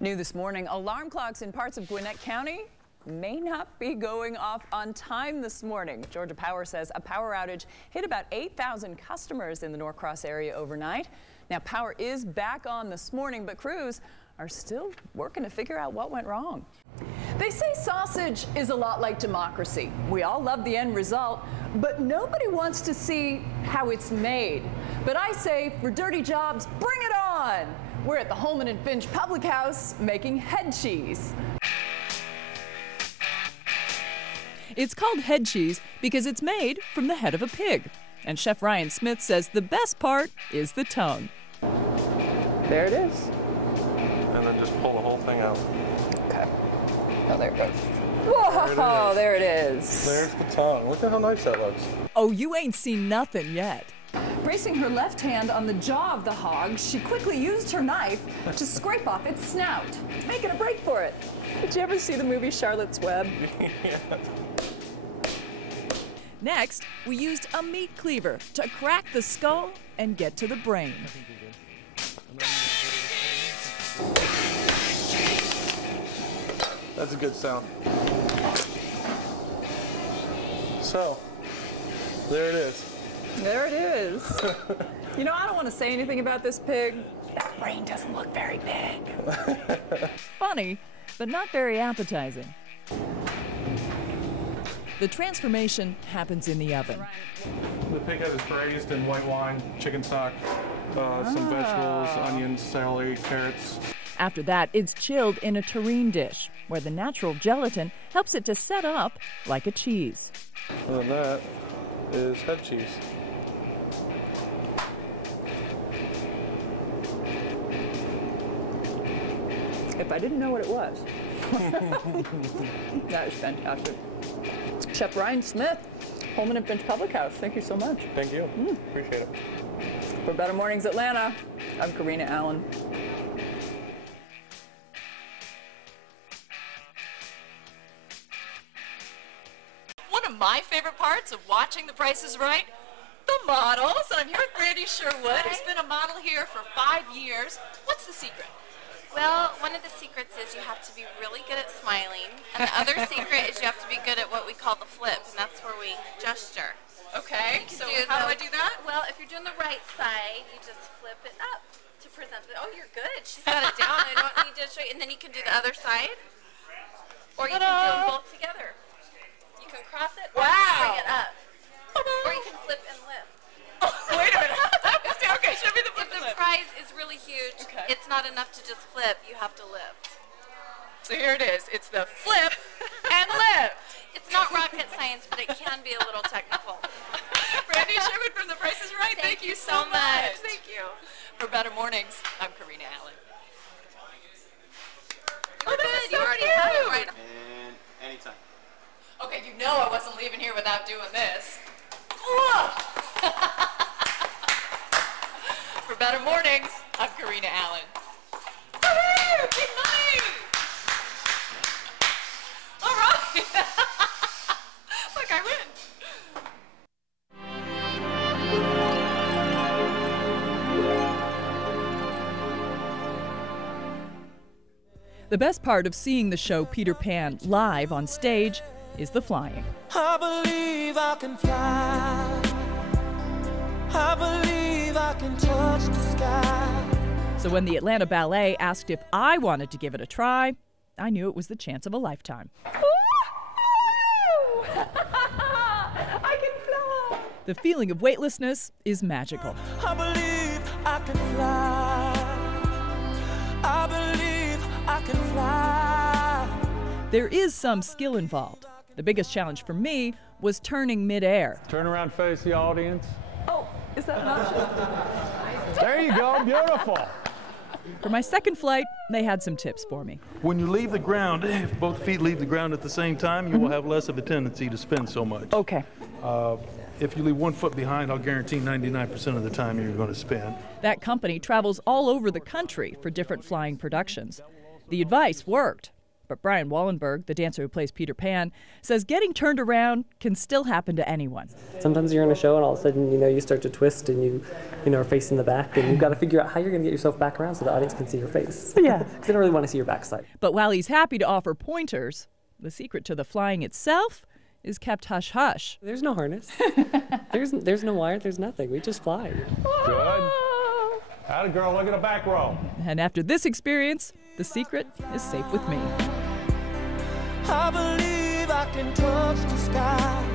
New this morning, alarm clocks in parts of Gwinnett County may not be going off on time this morning. Georgia Power says a power outage hit about 8,000 customers in the Norcross area overnight. Now, power is back on this morning, but crews are still working to figure out what went wrong. They say sausage is a lot like democracy. We all love the end result, but nobody wants to see how it's made. But I say, for dirty jobs, bring it on! We're at the Holman and Finch Public House making head cheese. It's called head cheese because it's made from the head of a pig. And Chef Ryan Smith says the best part is the tongue. There it is. And then just pull the whole thing out. Okay. Oh, there it goes. Whoa, there it is. There's the tongue. Look at how nice that looks. Oh, you ain't seen nothing yet. Bracing her left hand on the jaw of the hog, she quickly used her knife to scrape off its snout, making a break for it. Did you ever see the movie Charlotte's Web? Yeah. Next, we used a meat cleaver to crack the skull and get to the brain. That's a good sound. So, there it is. There it is. You know, I don't want to say anything about this pig. That brain doesn't look very big. Funny, but not very appetizing. The transformation happens in the oven. The pig head is braised in white wine, chicken stock, some vegetables, onions, celery, carrots. After that, it's chilled in a tureen dish, where the natural gelatin helps it to set up like a cheese. And then that is head cheese. If I didn't know what it was. That is fantastic. Chef Ryan Smith, Holman and Finch Public House, thank you so much. Thank you. Appreciate it. For Better Mornings Atlanta, I'm Corinna Allen. One of my favorite parts of watching The Price is Right, the models. I'm here with Brandy Sherwood, who's been a model here for 5 years. What's the secret? Well, one of the secrets is you have to be really good at smiling, and the other secret is you have to be good at what we call the flip, and that's where we gesture. Okay, so how do I do that? Well, if you're doing the right side, you just flip it up to present the, oh, you're good. She's got it down. I don't need to show you. And then you can do the other side, or you can do them both together. You can cross it, or you can bring it up, or you can flip and lift. Oh, wait a minute. Okay, show me the flip. If the prize is really huge, it's not enough to just flip. You have to lift. So here it is. It's the flip and lift. It's not rocket science, but it can be a little technical. Brandy Sherwood from The Price is Right. Thank you so much. Thank you. For Better Mornings, I'm Corinna Allen. You're good. You already have it right. And anytime. Okay, you know I wasn't leaving here without doing this. For Better Mornings, I'm Corinna Allen. Woo-hoo! Big money! All right. Look, I win. The best part of seeing the show Peter Pan live on stage is the flying. I believe I can fly. I believe I can touch the sky. So when the Atlanta Ballet asked if I wanted to give it a try, I knew it was the chance of a lifetime. I can fly! The feeling of weightlessness is magical. I believe I can fly. I believe I can fly. There is some skill involved. The biggest challenge for me was turning midair. Turn around, face the audience. Oh, is that an option? There you go, beautiful. For my second flight, they had some tips for me. When you leave the ground, if both feet leave the ground at the same time, you will have less of a tendency to spin so much. Okay. If you leave 1 foot behind, I'll guarantee 99% of the time you're going to spin. That company travels all over the country for different flying productions. The advice worked. But Brian Wallenberg, the dancer who plays Peter Pan, says getting turned around can still happen to anyone. Sometimes you're in a show and all of a sudden, you start to twist and you are facing the back, and you've got to figure out how you're going to get yourself back around so the audience can see your face. Yeah. Because they don't really want to see your backside. But while he's happy to offer pointers, the secret to the flying itself is kept hush-hush. There's no harness. there's no wire. There's nothing. We just fly. Good. Atta girl, look at the back row. And after this experience, the secret is safe with me. I believe I can touch the sky.